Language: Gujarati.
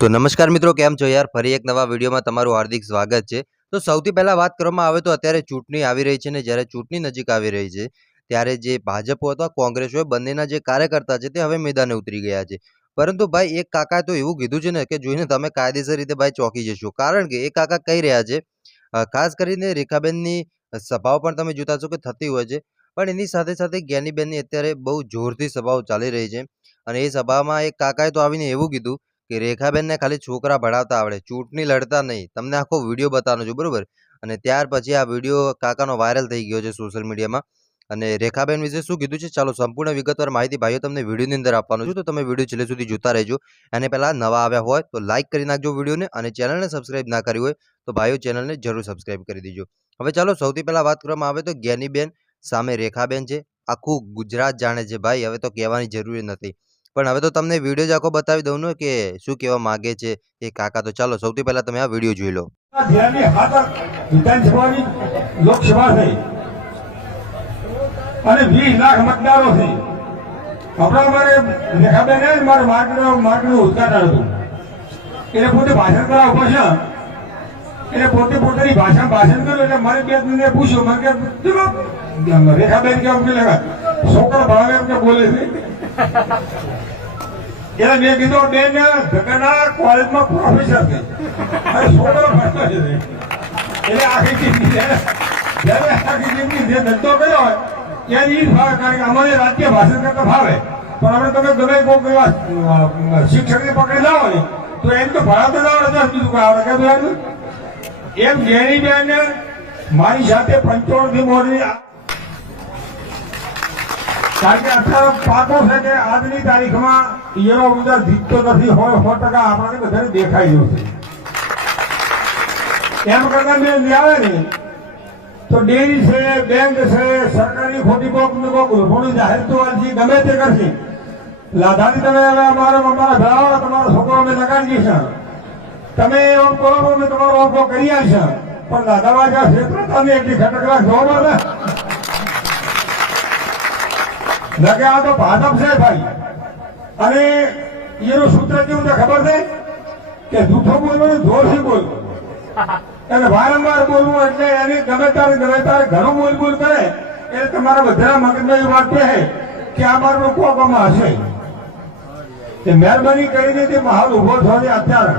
તો નમસ્કાર મિત્રો, કેમ છો યાર? ફરી એક નવા વિડીયોમાં તમારું હાર્દિક સ્વાગત છે. તો સૌથી પહેલાં વાત કરવામાં આવે તો અત્યારે ચૂંટણી આવી રહી છે ને જ્યારે ચૂંટણી નજીક આવી રહી છે, ત્યારે જે ભાજપ અથવા કોંગ્રેસ હોય, બંનેના જે કાર્યકર્તા છે તે હવે મેદાને ઉતરી ગયા છે. પરંતુ ભાઈ, એક કાકાએ તો એવું કીધું છે ને કે જોઈને તમે કાયદેસર રીતે ભાઈ ચોંકી જશો. કારણ કે એ કાકા કહી રહ્યા છે ખાસ કરીને રેખાબેનની સભાઓ પણ તમે જોતા છો કે થતી હોય છે, પણ એની સાથે સાથે જ્ઞાનીબેનની અત્યારે બહુ જોરથી સભાઓ ચાલી રહી છે. અને એ સભામાં એક કાકાએ તો આવીને એવું કીધું કે રેખાબેનને ખાલી છોકરા ભણાવતા આવડે, ચૂંટણી લડતા નહીં. તમને આખો વીડિયો બતાવવાનો છું, બરાબર? અને ત્યાર પછી આ વીડિયો કાકાનો વાયરલ થઈ ગયો છે સોશિયલ મીડિયામાં. અને રેખાબેન વિશે શું કીધું છે? ચાલો, સંપૂર્ણ વિગતવાર માહિતી ભાઈઓ તમને વિડીયોની અંદર આપવાનું છું. તો તમે વીડિયો છેલ્લે સુધી જોતા રહેજો. અને પહેલાં નવા આવ્યા હોય તો લાઇક કરી નાખજો વિડીયોને અને ચેનલને સબસ્ક્રાઇબ ના કરી હોય તો ભાઈઓ ચેનલને જરૂર સબસ્ક્રાઇબ કરી દેજો. હવે ચાલો, સૌથી પહેલાં વાત કરવામાં આવે તો જ્ઞાનીબેન સામે રેખાબેન છે. આખું ગુજરાત જાણે છે ભાઈ. હવે તો કહેવાની જરૂર નથી. પણ હવે તો તમને વીડિયો જ આખો બતાવી દઉં ને કે શું કહેવા માંગે છે. એ કાકા તો ચાલો, સૌથી પહેલા તમે આ વીડિયો જોઈ લો. અને વીસ લાખ મતદારો થઈ. આપણા માર્ગનું ઉદઘાટન હતું. એટલે પોતે ભાષણ કરવા ઊભો છે. એટલે પોતે પોતાની ભાષા ભાષણ કર્યું એટલે મારે બે મિનિટે પૂછ્યું. મને કે રેખાબેન કેમ? કે છોકરો ભાવે એમ કે બોલે છે. એટલે મેં કીધું બેન ગગના કોલેજમાં પ્રોફેસર છે. છોકરો ભણતો છે. એટલે આખી જિંદગી. જ્યારે આખી જિંદગી જે ધંધો કર્યો હોય, ત્યારે ઈ ભાવે, કારણ કે અમારે રાજ્ય ભાષણ કરતા ભાવે. પણ આપણે તમે ગમે કોઈક એવા શિક્ષકને પકડી લાવો ને, તો એમ તો ભણાવતો ના આવડે બીજું કોઈ આવડે કે એમ જેની બેન મારી સાથે પંચાવનથી કારણ કે અત્યારે પાકો છે કે આજની તારીખમાં એનો ઉમદા જીતતો નથી હોય સો ટકા આપણને બધાને દેખાઈ ગયું છે એમ કરતા મેં આવે ને તો ડેરી છે, બેંક છે, સરકારી ખોટી કોક ને કોક ઘણું જાહેર તો વાલજી ગમે તે કરશે. લાધાની તમે હવે અમારે અમારા ભેળાવાળા તમારો છોકરો અમે લગાડી છે તમે એમ તો અમે તમારો ઓફો કરી આવશે પણ લાધાવાળા ક્ષેત્ર તમે એટલી ખટકરા જોવા મળે લગે આ તો ભાજપ છે ભાઈ. અને એનું સૂત્ર કેવું છે ખબર છે? કે જૂઠો બોલવાનું જોરથી બોલવું એટલે વારંવાર બોલવું એટલે એની ગમે તારે ગમે તારે ઘણું બોલ બોલ કરે. એટલે તમારા બધા મગજમાં એ વાત કહે કે આ મારું કોકમાં હશે. મહેરબાની કરીને તે માહોલ ઊભો થયો અત્યારે.